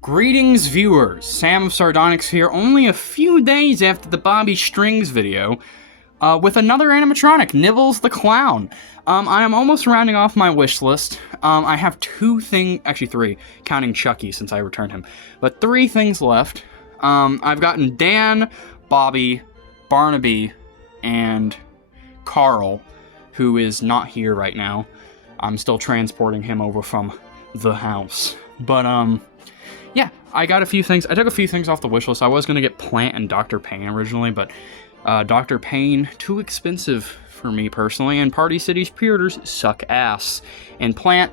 Greetings, viewers. Sam of Sardonyx here, only a few days after the Bobby Strings video, with another animatronic, Nibbles the Clown. I am almost rounding off my wish list. I have actually three, counting Chucky since I returned him, but 3 things left. I've gotten Dan, Bobby, Barnaby, and Carl, who is not here right now. I'm still transporting him over from the house. But, yeah, I got a few things. I took a few things off the wish list. I was going to get Plant and Dr. Payne originally, but Dr. Payne, too expensive for me personally, and Party City's pre-orders suck ass. And Plant,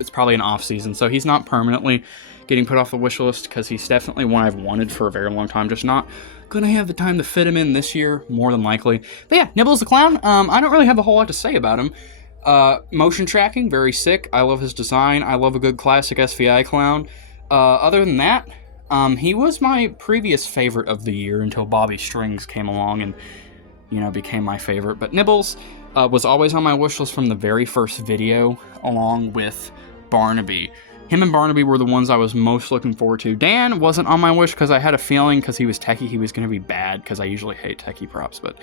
it's probably an off-season, so he's not permanently getting put off the wish list, because he's definitely one I've wanted for a very long time, just not going to have the time to fit him in this year, more than likely. But yeah, Nibbles the Clown, I don't really have a whole lot to say about him. Motion tracking, very sick. I love his design. I love a good classic SVI clown. Other than that, he was my previous favorite of the year until Bobby Strings came along and, you know, became my favorite. But Nibbles was always on my wish list from the very first video, along with Barnaby. Him and Barnaby were the ones I was most looking forward to. Dan wasn't on my wish because I had a feeling, because he was techie, he was going to be bad, because I usually hate techie props, but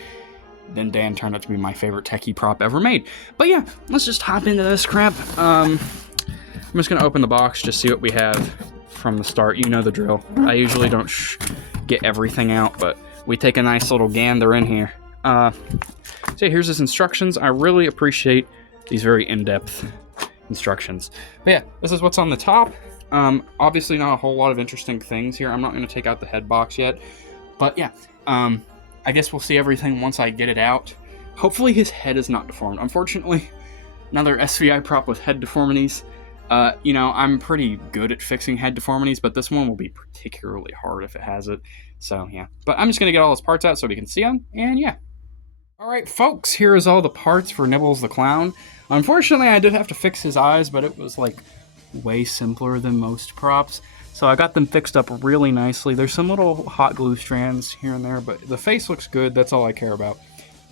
then Dan turned out to be my favorite techie prop ever made. But yeah, let's just hop into this crap. I'm just going to open the box, just see what we have from the start. You know the drill. I usually don't get everything out, but we take a nice little gander in here. So here's his instructions. I really appreciate these very in-depth instructions. But yeah, this is what's on the top. Obviously not a whole lot of interesting things here. I'm not going to take out the head box yet. But yeah, I guess we'll see everything once I get it out. Hopefully his head is not deformed. Unfortunately, another SVI prop with head deformities. You know, I'm pretty good at fixing head deformities, but this one will be particularly hard if it has it. So, yeah. But I'm just going to get all his parts out so we can see them, and yeah. Alright, folks, here is all the parts for Nibbles the Clown. Unfortunately, I did have to fix his eyes, but it was, like, way simpler than most props. So I got them fixed up really nicely. There's some little hot glue strands here and there, but the face looks good. That's all I care about.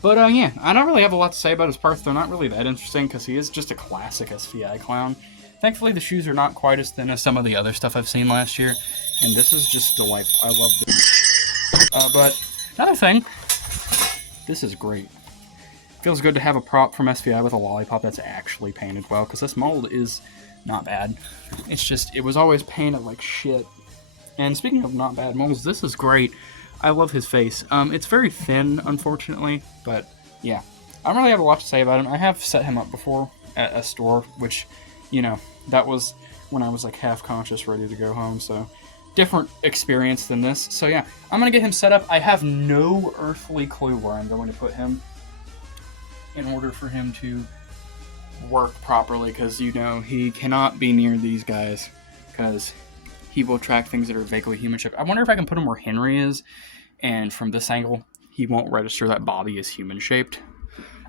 But yeah, I don't really have a lot to say about his parts. They're not really that interesting because he is just a classic SVI clown. Thankfully, the shoes are not quite as thin as some of the other stuff I've seen last year, and this is just delightful. I love this. But another thing, this is great. Feels good to have a prop from SVI with a lollipop that's actually painted well, because this mold is not bad. It's just, it was always painted like shit. And speaking of not bad molds, this is great. I love his face. It's very thin, unfortunately, but yeah. I don't really have a lot to say about him. I have set him up before at a store, which, you know, that was when I was like half conscious, ready to go home, so different experience than this. So yeah, I'm gonna get him set up. I have no earthly clue where I'm going to put him in order for him to work properly, because, you know, he cannot be near these guys because he will track things that are vaguely human-shaped. I wonder if I can put him where Henry is, and from this angle he won't register that Bobby is human-shaped.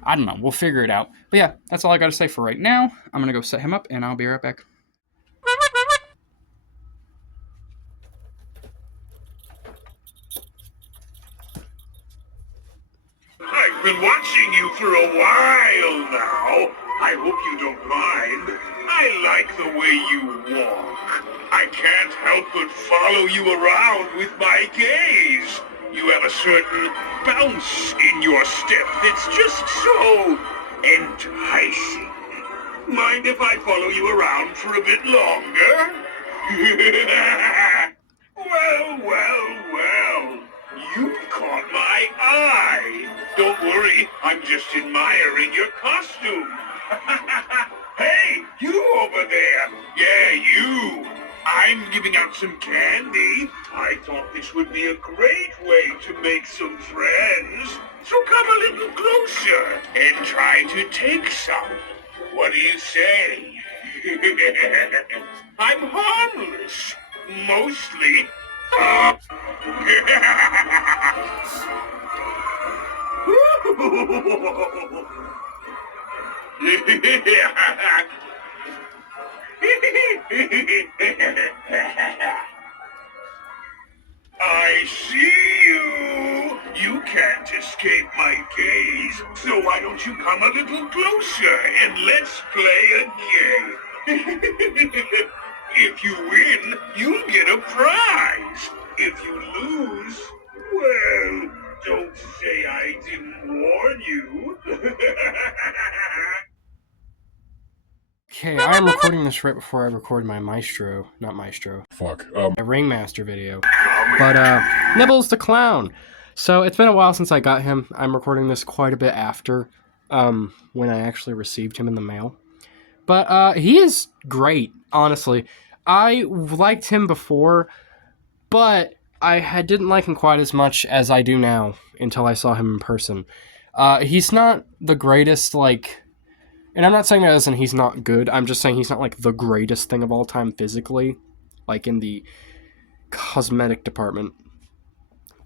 I don't know, we'll figure it out. But yeah, that's all I gotta say for right now. I'm gonna go set him up and I'll be right back. I've been watching you for a while now. I hope you don't mind. I like the way you walk. I can't help but follow you around with my gaze. You have a certain bounce in your step that's just so enticing. Mind if I follow you around for a bit longer? Well. You caught my eye. Don't worry, I'm just admiring your costume. Hey, you over there. Yeah, you. I'm giving out some candy. I thought this would be a great way to make some friends. So come a little closer and try to take some. What do you say? I'm harmless. Mostly. I see you. You can't escape my gaze, so why don't you come a little closer and let's play a game? If you win, you'll get a prize. If you lose, well, don't say I didn't warn you. Okay, I'm recording this right before I record my my Ringmaster video. But, Nibbles the Clown. So, it's been a while since I got him. I'm recording this quite a bit after, when I actually received him in the mail. But, he is great, honestly. I liked him before, but I didn't like him quite as much as I do now until I saw him in person. He's not the greatest, like... And I'm not saying that as in he's not good. I'm just saying he's not, like, the greatest thing of all time physically. Like, in the cosmetic department.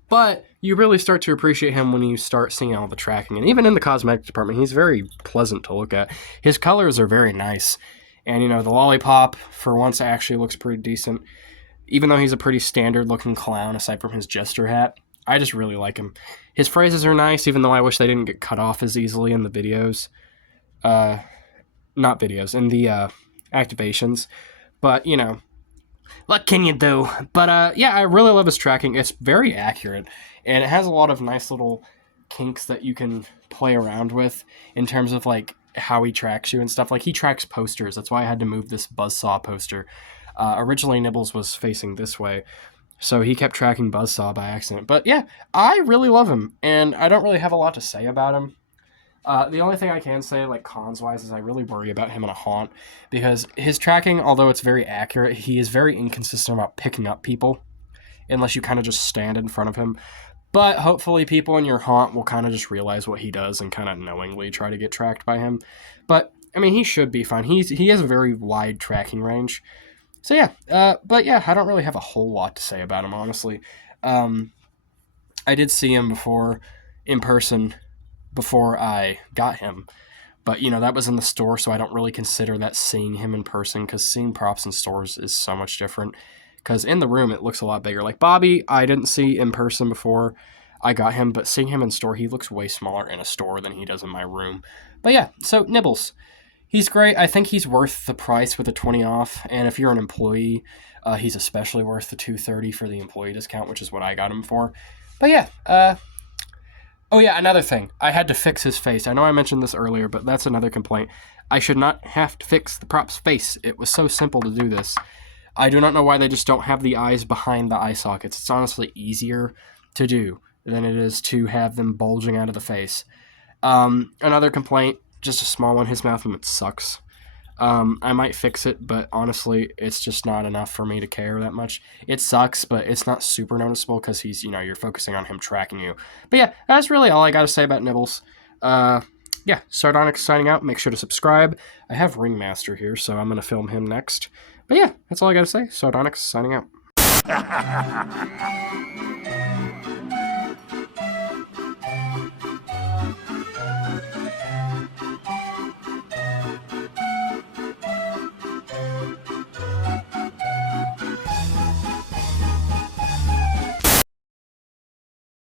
But you really start to appreciate him when you start seeing all the tracking. And even in the cosmetic department, he's very pleasant to look at. His colors are very nice. And, you know, the lollipop, for once, actually looks pretty decent. Even though he's a pretty standard-looking clown, aside from his jester hat. I just really like him. His phrases are nice, even though I wish they didn't get cut off as easily in the videos. Not videos, in the activations. But, you know, what can you do? But, yeah, I really love his tracking. It's very accurate, and it has a lot of nice little kinks that you can play around with in terms of, like, how he tracks you and stuff. Like, he tracks posters. That's why I had to move this Buzzsaw poster. Originally, Nibbles was facing this way, so he kept tracking Buzzsaw by accident. But, yeah, I really love him, and I don't really have a lot to say about him. The only thing I can say, like, cons-wise, is I really worry about him in a haunt, because his tracking, although it's very accurate, he is very inconsistent about picking up people, unless you kind of just stand in front of him. But hopefully people in your haunt will kind of just realize what he does and kind of knowingly try to get tracked by him. But, I mean, he should be fine. He has a very wide tracking range. So, yeah. But, yeah, I don't really have a whole lot to say about him, honestly. I did see him before, in person, before I got him. But, you know, that was in the store, so I don't really consider that seeing him in person, because seeing props in stores is so much different. Because in the room, it looks a lot bigger. Like, Bobby, I didn't see in person before I got him, but seeing him in store, he looks way smaller in a store than he does in my room. But yeah, so Nibbles. He's great. I think he's worth the price with the 20 off, and if you're an employee, he's especially worth the $230 for the employee discount, which is what I got him for. But yeah, oh yeah, another thing. I had to fix his face. I know I mentioned this earlier, but that's another complaint. I should not have to fix the prop's face. It was so simple to do this. I do not know why they just don't have the eyes behind the eye sockets. It's honestly easier to do than it is to have them bulging out of the face. Another complaint, just a small one, his mouth movement sucks. I might fix it, but honestly, it's just not enough for me to care that much. It sucks, but it's not super noticeable because he's, you know, you're focusing on him tracking you. But yeah, that's really all I got to say about Nibbles. Yeah, Sardonyx signing out. Make sure to subscribe. I have Ringmaster here, so I'm going to film him next. But yeah, that's all I got to say. Sardonyx signing out.